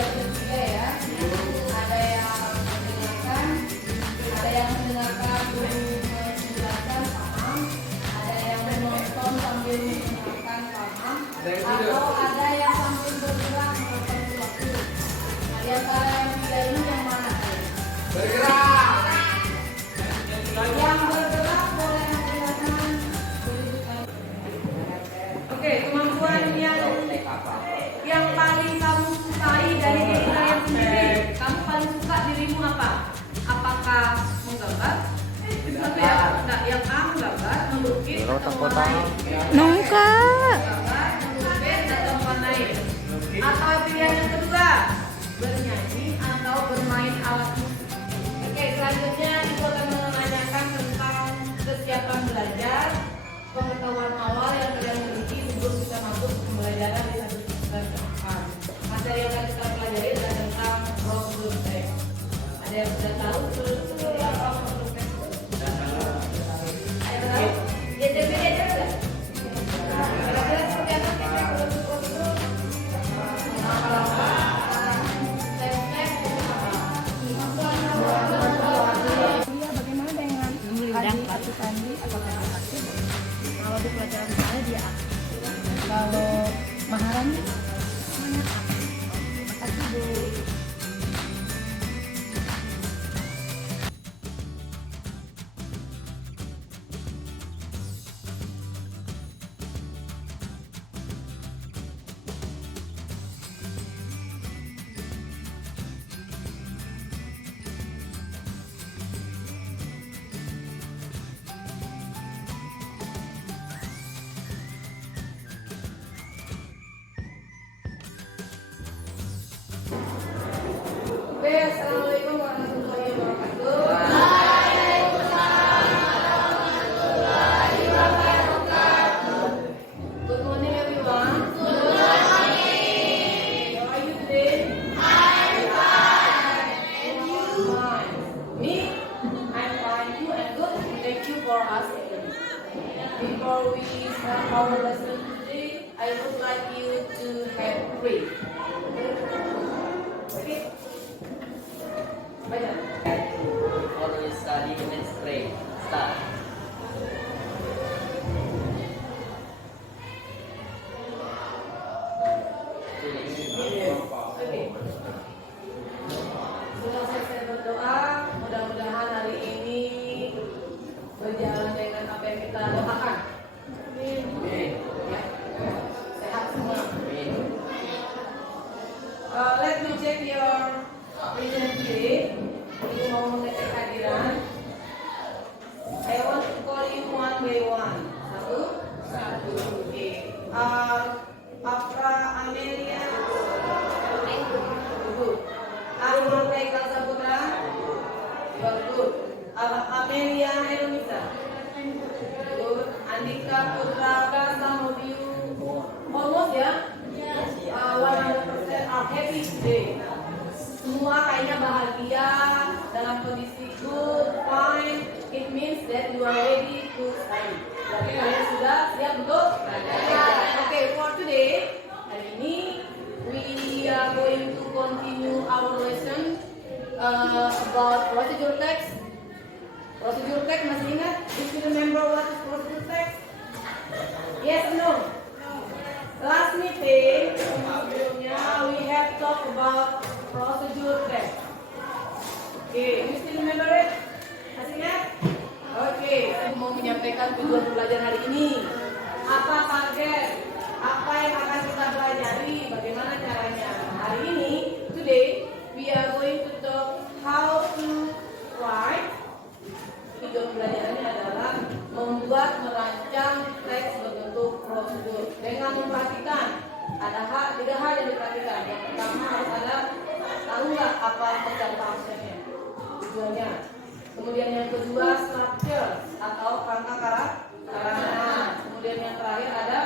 yang ketiga ya. Ada yang mendengarkan, guru menjelaskan paham, ada yang menonton sambil mendengarkan paham, atau ada yang sambil bergerak melakukan sesuatu. Nah, di antara yang tiga ini yang mana? Bergerak. Yang bergerak boleh menggunakan. Oke, kemampuan yang paling kamu sukai dari diri kalian sendiri. Kamu paling suka dirimu apa? Apakah menggambar? Satu ya, enggak, yang A menggambar, melukis, atau mewarnai. Nungka. Menggambar, melukis, atau mewarnai. Atau pilihan yang kedua, bernyanyi atau bermain alat musik. Oke, selanjutnya ibu akan menanyakan tentang kesiapan belajar, pengetahuan awal yang kalian miliki sebelum kita masuk ke pembelajaran di satu semester ke depan. Materi yang akan kita pelajari adalah tentang prosedur teks. Ada yang sudah tahu seperti apa prosedur teks? Ada tahu? JTB aja sudah. Kira-kira seperti apa sih prosedur? Bagaimana dengan adik atau Sandi atau kakak aktif? Kalau di pelajaran saya dia aktif. Kalau Maharani semuanya aktif. Makasih Bu. Oke, assalamualaikum warahmatullahi wabarakatuh. Good morning, everyone. Good morning. How are you today? I'm fine. And you? Fine. Me? I'm fine too and good. Thank you for asking. Before we start our lesson today, I would like you to have pray. Okay? Baca. Always study and pray. Start. Oke. Sudah selesai berdoa, mudah-mudahan hari ini berjalan dengan apa yang kita doakan. Ya. Sehat semua. Let me check your present today. Ibu mau mengecek hadiran. I want to call you one by one. Satu. Oke. Afra Amelia. Good. Arul Regal Saputra. You are good. Amelia Eronisa. Good. Andika Putra. Some of you almost ya. 100% are happy today. Semua kayaknya bahagia, dalam kondisi good, fine. It means that you are ready to study. Berarti kalian sudah siap untuk belajar. Okay, for today, hari ini we are going to continue our lesson about procedure text. Procedure text masih ingat? Do you remember what is procedure text? Yes or no? Last meeting, sebelumnya we have talked about procedure text. Okay, you still remember it? Masih ingat? Oke, saya mau menyampaikan tujuan belajar hari ini. Apa target? Apa yang akan kita pelajari? Bagaimana caranya? Hari ini, today, we are going to talk how to write. Tujuan belajar ini adalah membuat merancang teks berbentuk prosedur dengan memperhatikan tiga hal yang diperhatikan. Yang pertama harus ada tahu nggak apa pekerjaan functionnya, tujuannya. Kemudian yang kedua structure atau kerangka karangan. Kemudian yang terakhir ada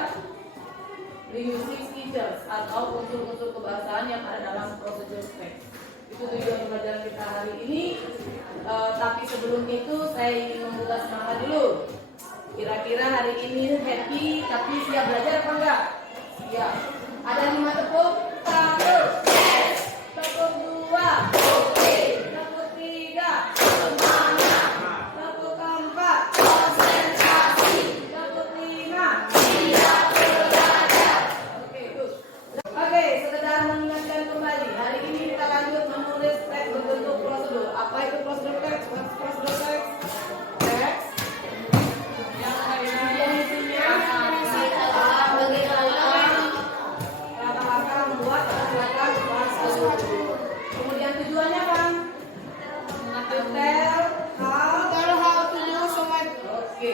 linguistic features atau unsur-unsur kebahasaan yang ada dalam prosedur teks. Itu tujuan pelajaran kita hari ini. Tapi sebelum itu saya ingin membuka semangat dulu. Kira-kira hari ini happy tapi siap belajar apa enggak? Siap. Ada 5 tepuk tangan. Yes. Kemudian tujuannya apa? To tell how to use someone. Oke.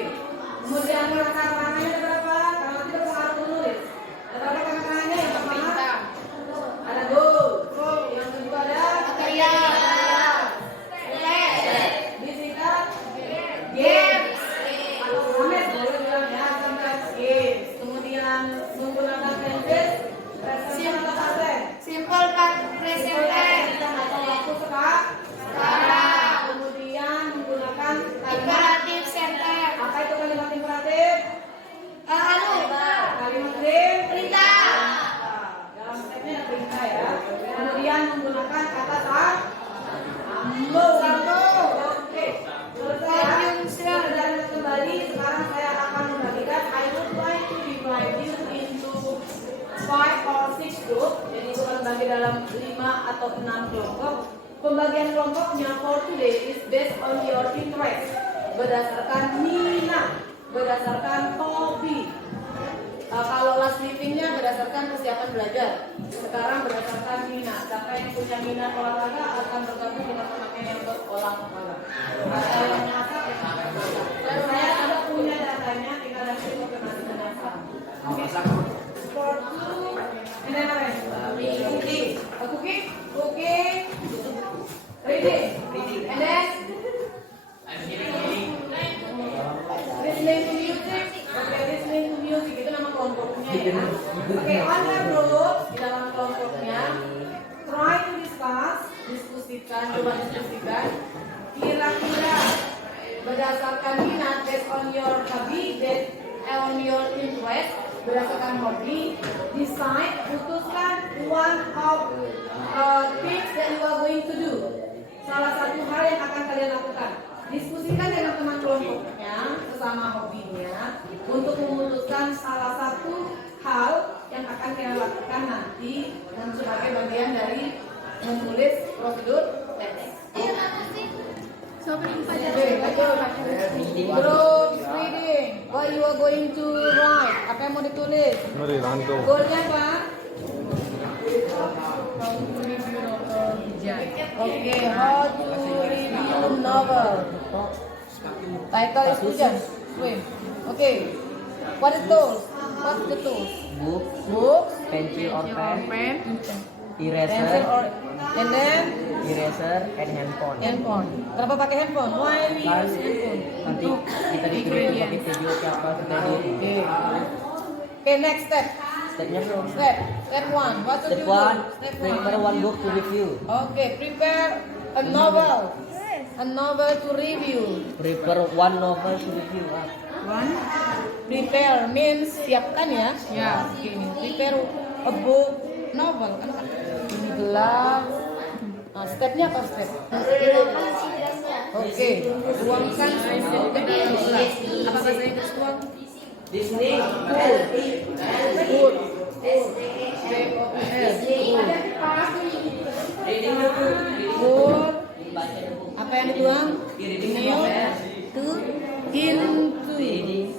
Kemudian kata-katanya ada berapa? Kalau tidak pengaruh menulis. Ada berapa kata-katanya? Yang pertama ada go. Yang kedua ada karya. Disingkat games. Atau sometimes boleh bilang ya, sometimes games. Kemudian menggunakan tenses present atau past tense. Simple present tense. Atau waktu sekarang. Kemudian menggunakan kalimat Imperatif sentence. apa itu kalimat imperatif? Kalimat perintah. Dalam stepnya ada perintah ya. Kemudian menggunakan kata sambo. Oke. Selesai ya. Dan kembali sekarang saya akan membagikan. I would like to divide you into 5 or 6 group. Jadi itu akan bagi dalam 5 atau 6 kelompok. Pembagian kelompoknya for today is based on your interest. Berdasarkan minat, berdasarkan hobi. Kalau last meetingnya berdasarkan persiapan belajar. Sekarang berdasarkan minat. Siapa yang punya minat olahraga akan bergabung dengan teman yang berolahraga. Ada yang masak ya sampai masak. Dan saya ada punya datanya, tinggal nanti koordinasi dengan saya. Sport 2, and then apa? Cooking. Cooking. Reading. And then listening to music. Oke, listening to music itu nama kelompoknya ya. Oke, on the group di dalam kelompoknya try to discuss, diskusikan, coba diskusikan. Kira-kira berdasarkan minat, based on your hobby, based on your interest, berdasarkan hobi, decide, putuskan one of things that you are going to do. Salah satu hal yang akan kalian lakukan. Diskusikan dengan teman kelompoknya, sesama hobinya, untuk memutuskan salah satu hal yang akan kalian lakukan nanti dan sebagai bagian dari menulis prosedur teks. Group reading. What you are going to write? Apa yang mau ditulis? Goalnya apa? Oke, how to review novel. Title is hujan. Oke. What the tools? What's the tools? Books. pencil or pen, Pencil eraser, or and then and handphone. handphone. Kenapa pakai handphone? Why we Kan use handphone? nanti kita ditulis pakai video siapa kita Oke. Oke, next step. stepnya belum. Step 1. What to Step do? one, Step prepare one book to review. Okay, prepare a novel. A novel to review. Prepare one novel to review. Prepare means siapkan ya. Ya, begini. Prepare a book novel. Ini gelas. Nah, stepnya apa step? Oke, tuangkan apa bahasa Inggris tuang? Disney. Good. Reading the book. Good. Baca the book. Apa yang dituang? Reading the New novel. to into. Reading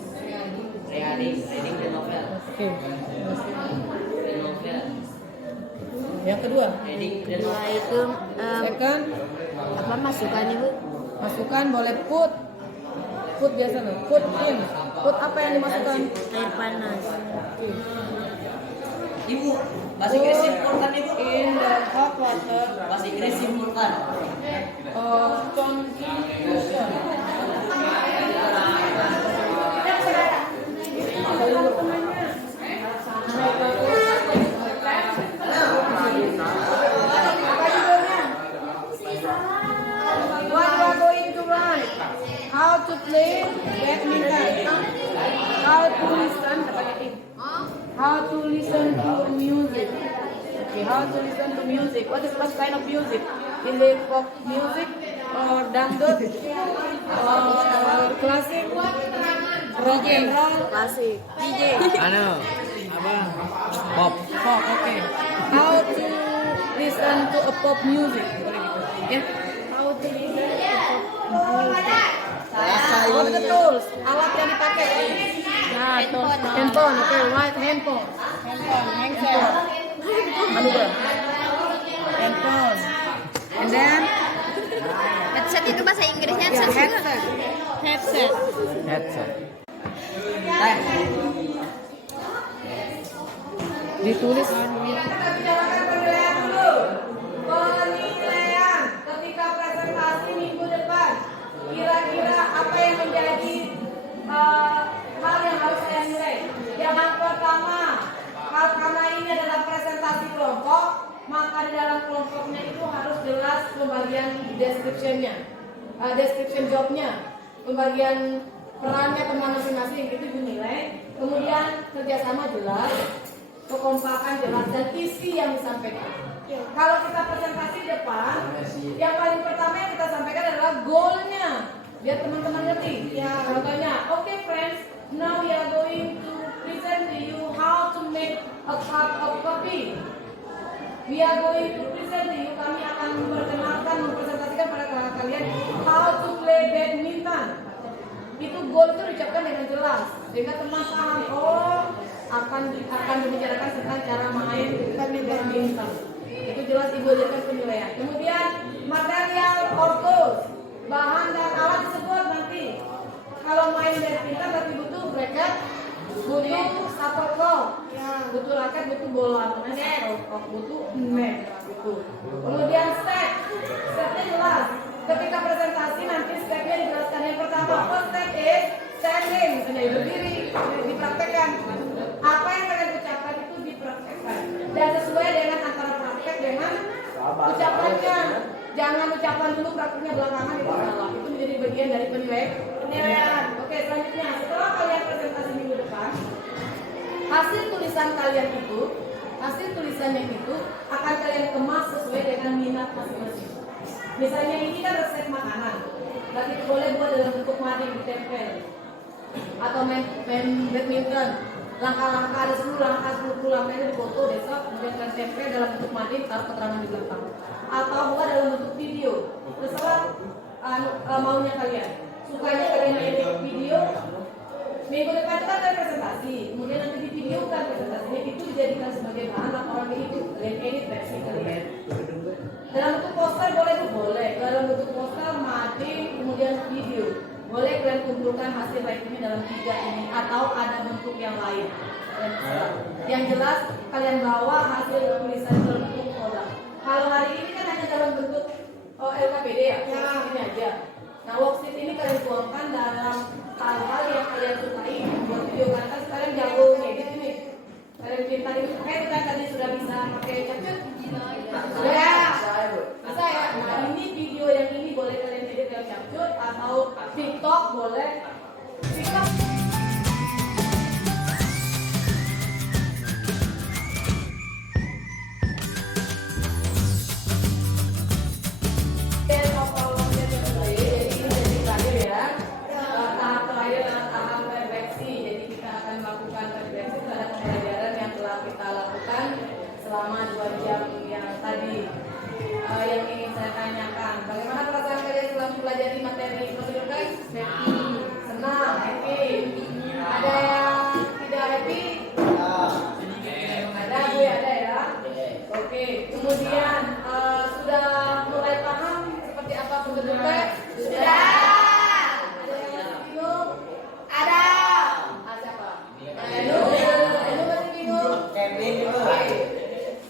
the novel. Oke. The novel. Yang kedua, Reading the novel. Setelah itu second, apa masukan ibu? masukkan boleh put biasa loh, put in. Put apa yang dimasukkan? Air panas. Ibu, bahasa Inggris simpulkan ibu. In the hot water. Bahasa Inggris simpulkan. Confusion. What you are going to write? How to play badminton? How to listen? How to listen to music? Okay, how to listen to music? What kind of music? Electro music or dangdut or classic? Rock and roll? Klasik. DJ. Pop. Pop, okay. How to listen to a pop music? Okay. How to listen to What are the tools? Alat yang dipakai? Handphone, okay, right, handphone. Handphone. And itu bahasa Inggrisnya Ya, headset. headset. Headset. Ditulis Kita bicarakan penilaian dulu. Penilaian ketika presentasi minggu depan. Kira-kira apa yang menjadi hal yang harus saya nilai? Yang pertama, karena ini adalah presentasi kelompok, maka di dalam kelompoknya itu harus jelas pembagian description-nya, description job-nya, pembagian perannya teman masing-masing itu dinilai. Kemudian kerjasama jelas, kekompakan jelas, dan isi yang disampaikan. Kalau kita presentasi di depan, yang paling pertama yang kita sampaikan adalah goalnya, biar teman-teman ngerti. Ya, contohnya, okay friends, now we are going to present to you how to make a cup of coffee. We are going to present to you, kami akan mempresentasikan pada kalian how to play badminton. Itu goal itu diucapkan dengan jelas, sehingga teman paham, oh akan dibicarakan tentang cara main badminton. Itu jelas ibu ajarkan penilaian. Kemudian material or tools, bahan dan alat disebut nanti. Kalau main badminton berarti butuh racket, butuh shuttlecock, butuh raket, butuh bola, butuh net, gitu. Kemudian stepnya jelas. Ketika presentasi nanti stepnya dijelaskan. Yang pertama, first step is standing, misalnya berdiri, dipraktekkan. Apa yang kalian ucapkan itu dipraktekkan dan sesuai dengan antara praktek dengan ucapannya. Jangan ucapan dulu, prakteknya belakangan, itu salah. Itu menjadi bagian dari penilaian. Oke, selanjutnya setelah kalian presentasi minggu depan, hasil tulisannya itu akan kalian kemas sesuai dengan minat masing-masing. Misalnya ini kan resep makanan, berarti boleh buat dalam bentuk mading ditempel, atau main badminton. Langkah-langkah ada 10 langkah itu dipoto besok, kemudian kalian tempel dalam bentuk mading, taruh keterangan di belakang, atau buat dalam bentuk video. Terserah maunya kalian. Sukanya kalian edit video. Minggu depan itu kan presentasi, kemudian nanti divideokan presentasinya, itu dijadikan sebagai bahan laporan itu. Kalian edit versi kalian. Dalam bentuk poster boleh. Dalam bentuk poster, mading, kemudian video. Boleh kalian kumpulkan hasil ratingnya dalam 3 ini, atau ada bentuk yang lain. Yang jelas kalian bawa hasil tulisan dalam bentuk kodak. Kalau hari ini kan hanya dalam bentuk LKPD ya, ini aja. Nah, worksheet ini kalian tuangkan dalam hal-hal yang kalian sukai. Buat video kan sekarang jago ngedit ini. Kalian pintar itu, kayak kita tadi sudah bisa pakai capcut. Sudah. Bisa ya. Nah, ini video yang ini boleh kalian edit dalam capcut atau TikTok boleh. TikTok. Selama 2 jam yang tadi yang ingin saya tanyakan, bagaimana perasaan kalian setelah mempelajari materi prosedur guys? Happy, senang, happy. Ada yang tidak happy? Ada Bu, ada ya. Oke, kemudian sudah mulai paham seperti apa prosedur guys? Sudah. Ada yang masih bingung? Ada. Siapa? Enu masih bingung?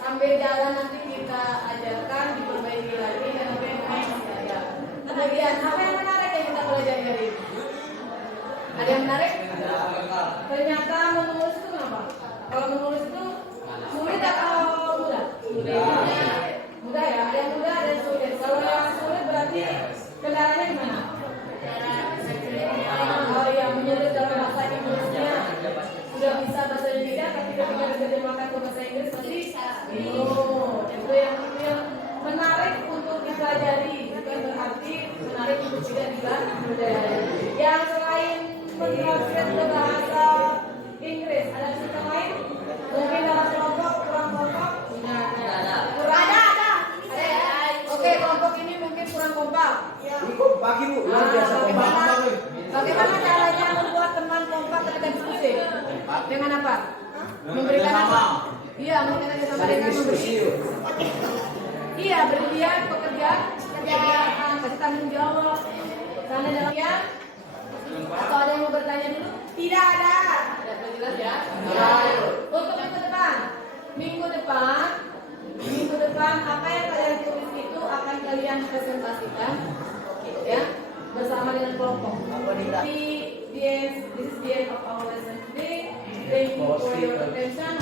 Sambil jalan nanti kita ajarkan, diperbaiki lagi, dan apa yang masih ada. Kemudian apa yang menarik yang kita pelajari hari ini? Ada yang menarik? Ternyata menulis itu apa? Kalau menulis itu sulit atau mudah? Mudah ya. Ada yang mudah, ada yang sulit. Kalau yang sulit berarti kendalanya gimana? Oh iya, menulis dalam bahasa Inggrisnya. Sudah bisa bahasa Indonesia, tapi ketika diterjemahkan ke bahasa Inggris pasti itu yang menarik untuk dipelajari, bukan berarti menarik untuk tidak dipelajari. Yang selain mentranslate ke bahasa Inggris, ada cerita lain? Mungkin dalam kelompok kurang kompak? Ada. Oke, kelompok ini mungkin kurang kompak. Bagi Bu, luar biasa kompak. Bagaimana caranya membuat teman kompak ketika diskusi? Dengan apa? Memberikan apa? Iya, memberikan sama dengan memberi. Iya, berlian, pekerjaan kasih tanggung jawab. Sana dalam ya. Atau ada yang mau bertanya dulu? Tidak ada. Sudah jelas ya? Ya. Untuk minggu depan apa yang kalian tulis itu akan kalian presentasikan, ya, bersama dengan kelompok. This is the end of our lesson today. Thank you for your attention.